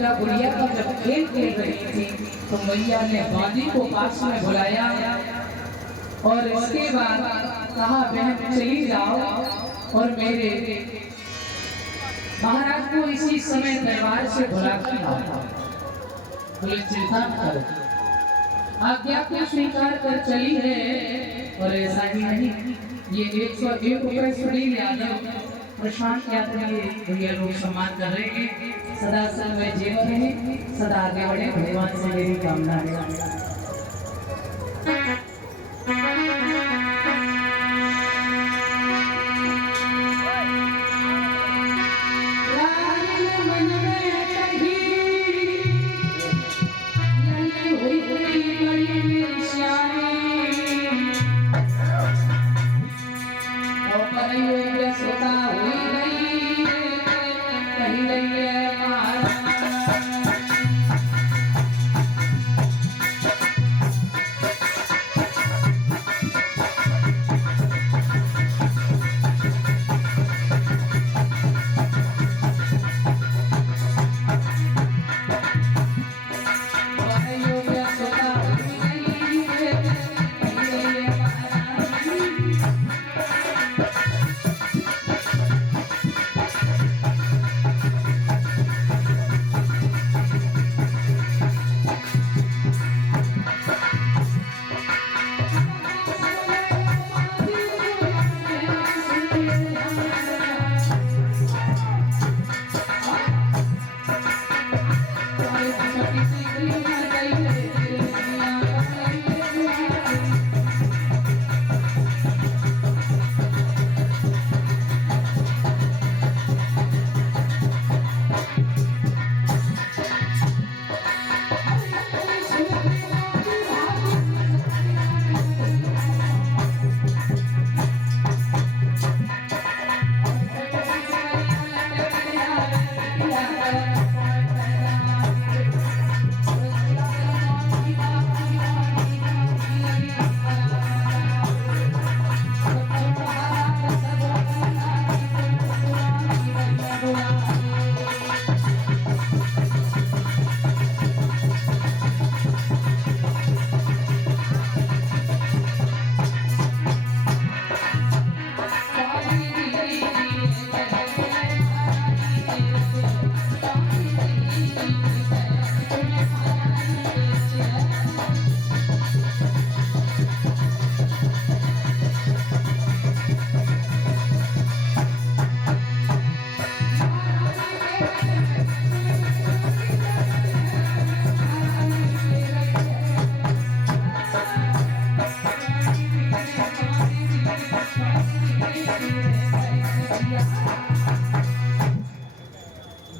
सुमित्रा बुढ़िया का जब खेल खेल रही थी तो मैया ने बांदी को पास में बुलाया और इसके बाद कहा बहन चली जाओ और मेरे महाराज को इसी समय दरबार से बुला कर लाओ। बोले चिंता न करो, आज्ञा को स्वीकार कर चली है। और ऐसा ही नहीं, ये 101 रुपए सुनील यादव प्रशांत यादव ये लोग सम्मान कर रहे हैं। सदा सल में जीवन रहे, सदा आगे बढ़े, भगवान से मेरी कामना है।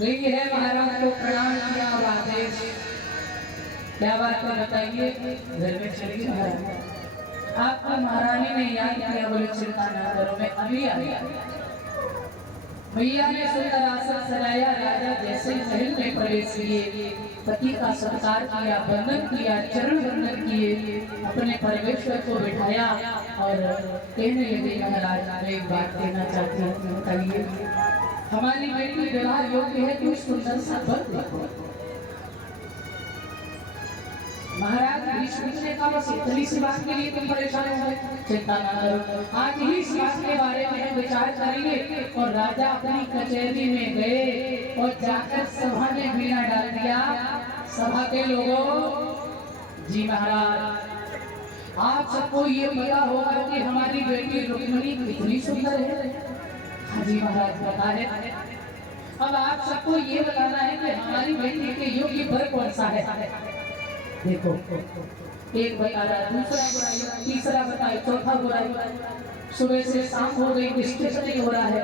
गई है महाराज को प्रणाम किया और आदेश, क्या बात है बताइए। घर में चली महाराज, आपको महारानी ने याद किया। बोले चिंता न करो, मैं अभी आ गया। भैया ने सुंदर आसन सजाया, राजा जैसे महल में प्रवेश किए, पति का सत्कार किया, वंदन किया, चरण वंदन किए, अपने परमेश्वर को बिठाया और कहने लगे महाराज मैं एक बात कहना चाहती हूँ, बताइए। हमारी बेटी विवाह योग्य है, कुछ सुंदर सा वर देखो। महाराज विष्णु ने कहा बस इतनी सी बात के लिए तुम परेशान हो गए, चिंता न करो, आज ही इस बात के बारे में हम विचार करेंगे। और राजा अपनी कचहरी में गए और जाकर सभा में बीड़ा डाल दिया। सभा के लोगों, जी महाराज आप सबको ये पता होगा कि हमारी बेटी रुक्मिणी कितनी सुंदर है। हाँ जी महाराज पता है। अब आप सबको ये बताना है कि हमारी बेटी के योग्य वर कौन सा है। देखो एक बता रहा है, दूसरा बुराई, तीसरा बताए, चौथा बुराई। सुबह से शाम हो गई, डिस्कस नहीं हो रहा है,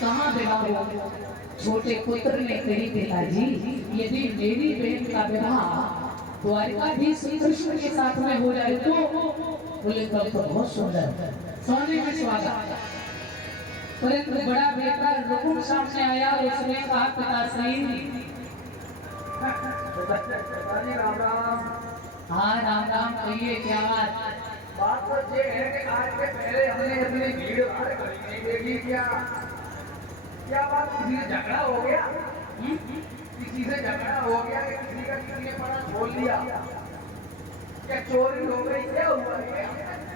कहाँ विवाह हो। छोटे पुत्र ने कही पिताजी यदि मेरी बहन का विवाह द्वारिकाधीश श्री कृष्ण के साथ में हो जाए तो। बोले तब तो बहुत सुंदर, सोने में स्वागत। परंतु बड़ा बेटा रुकुम सामने आया, उसने कहा पिताश्री। राम राम। हाँ राम राम, कहिए क्या बात तो ये है कि आज के पहले हमने अपनी भीड़ भाड़ कभी नहीं देखी। क्या क्या बात, किसी से झगड़ा हो गया? किसी से झगड़ा हो गया कि किसी का किसी ने पड़ा खोल लिया, क्या चोरी हो गई, क्या हुआ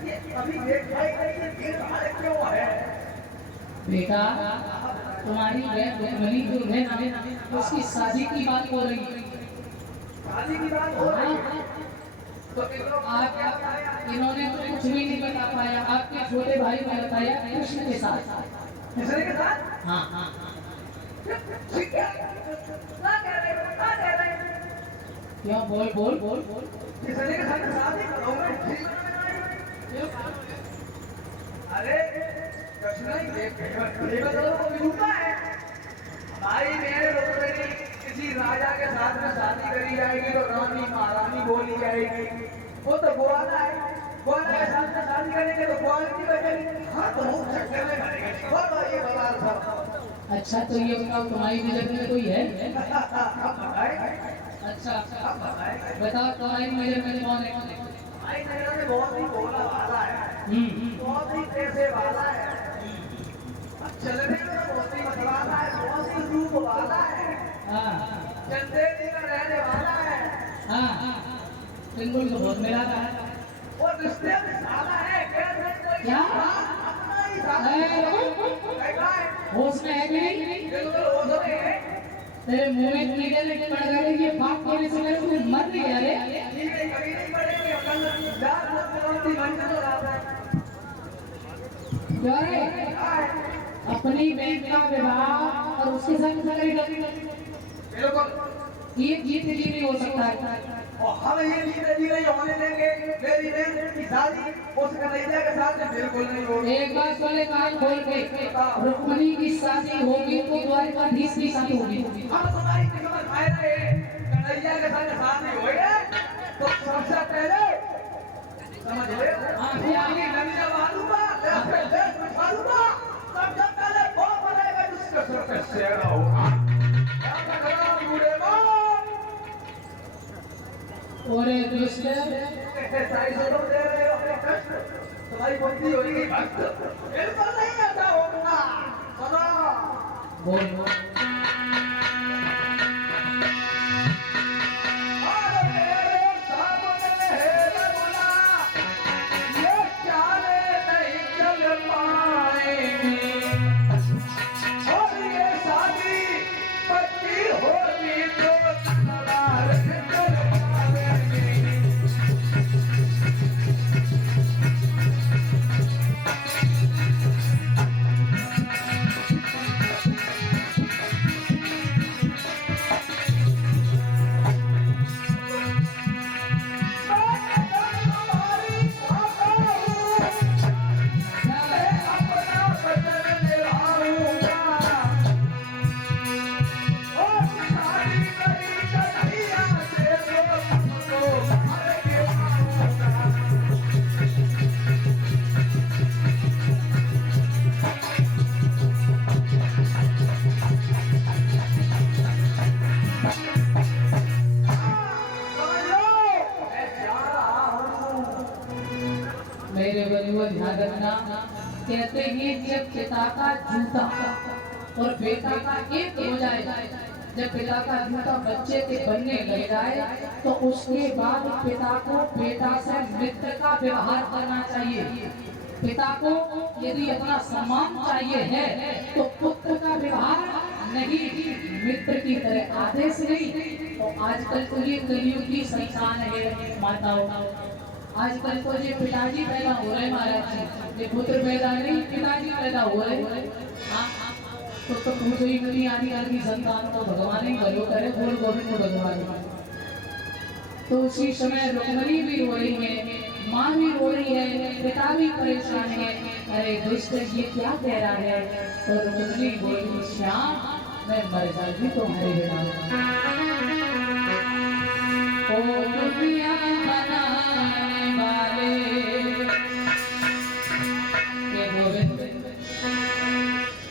ये अभी देखा ही नहीं, ये भीड़ भाड़ क्यों है? बेटा तुम्हारी बहन रुक्मिणी जो है ना उसकी शादी की बात हो रही है। शादी की बात हो रही है तो आप इन्होंने तो कुछ भी नहीं बता पाया, आपके छोटे भाई ने बताया कृष्ण के साथ। किसने के साथ? हाँ हाँ ठीक है, क्या कह रहे हो, क्या कह रहे हो? क्यों बोल बोल बोल बोल किसने के साथ शादी करोगे? अरे कृष्ण ही देख तो मिलता है, हमारी मेरे रुक्मिणी किसी राजा के साथ में शादी करी जाएगी तो रानी महारानी बोली जाएगी, वो तो ग्वाला है, ग्वाला के साथ में शादी करेंगे तो ग्वाल की बजेगी। हाँ तो हम चक्कर में करेंगे, बोलो ये बता सब। अच्छा तो ये बताओ तुम्हारी नजर में कोई है? अब बताए, अच्छा अब बताए, बताओ तुम्हारी नजर में कौन है? हमारी नजर में बहुत ही भोला वाला है, बहुत ही पैसे वाला है, चलने में बहुत ही मतवाला है, बहुत ही रूप वाला है, चंदेरी का रहने वाला है, बिल्कुल तो बहुत मिला रहा है। और रिश्ते में साला है, क्या? अपना ही साला है, होश में है कि नहीं? बिल्कुल होश में है। तेरे मुंह में कीड़े पड़ गए, ये बात कहने से पहले तू मर नहीं गया रे? कीड़े कभी नहीं पड़ेंगे, अपन 4 लोग मंजिल लगा रहे हैं। क्या रे? अपनी बहन का विवाह और उसके साथ करेगा? बिल्कुल, ये जीत जी नहीं हो सकता है। और हम ये जी नहीं होने देंगे, मेरी बहन की शादी उस कन्हैया के साथ में बिल्कुल नहीं होगी। एक बार पहले कान खोल के रुक्मिणी की शादी होगी तो द्वारकाधीश की शादी होगी। हम तुम्हारी किस्मत खाए रहे हैं, कन्हैया के साथ शादी होगी तो सबसे पहले समझ ले, अपनी नदिया मारूंगा, देश बिठाऊंगा, सबसे पहले वो बनेगा जिसके सिर पे शेर होगा। याद रखना बूढ़े माँ, और दुष्ट साई सोलो दे रहे हो अपने कष्ट, तुम्हारी बुद्धि होगी भक्त, बिल्कुल नहीं ऐसा होगा। सुनो, बोल बोल और मेरे सामने है रघुला, ये चाले नहीं चल पाएंगे, और ये शादी पक्की होगी तो करार चल पाएंगे। मेरे बलुआ ध्यान रखना, कहते हैं जब पिता का जूता और बेटा का एक हो जाए, जब पिता का जूता बच्चे के बनने लग जाए तो उसके बाद पिता को बेटा से मित्र का व्यवहार करना चाहिए। पिता को यदि अपना सम्मान चाहिए है तो पुत्र का व्यवहार नहीं, मित्र की तरह आदेश नहीं। तो आजकल तो ये कलयुग की संतान है माताओं, आजकल तो ये पिताजी पैदा हो रहे महाराज जी, ये पुत्र पैदा नहीं पिताजी पैदा हो रहे। तो पूरी दुनिया आदि संतान को भगवान ही भलो करे, बोल गोविंद भगवान। तो उसी समय रुक्मिणी भी रो रही है, माँ भी रो रही है, पिता भी परेशान है। अरे दुष्ट ये क्या कह रहा है? तो रुक्मिणी बोली श्याम मैं मर जाऊंगी तुम्हारे बिना।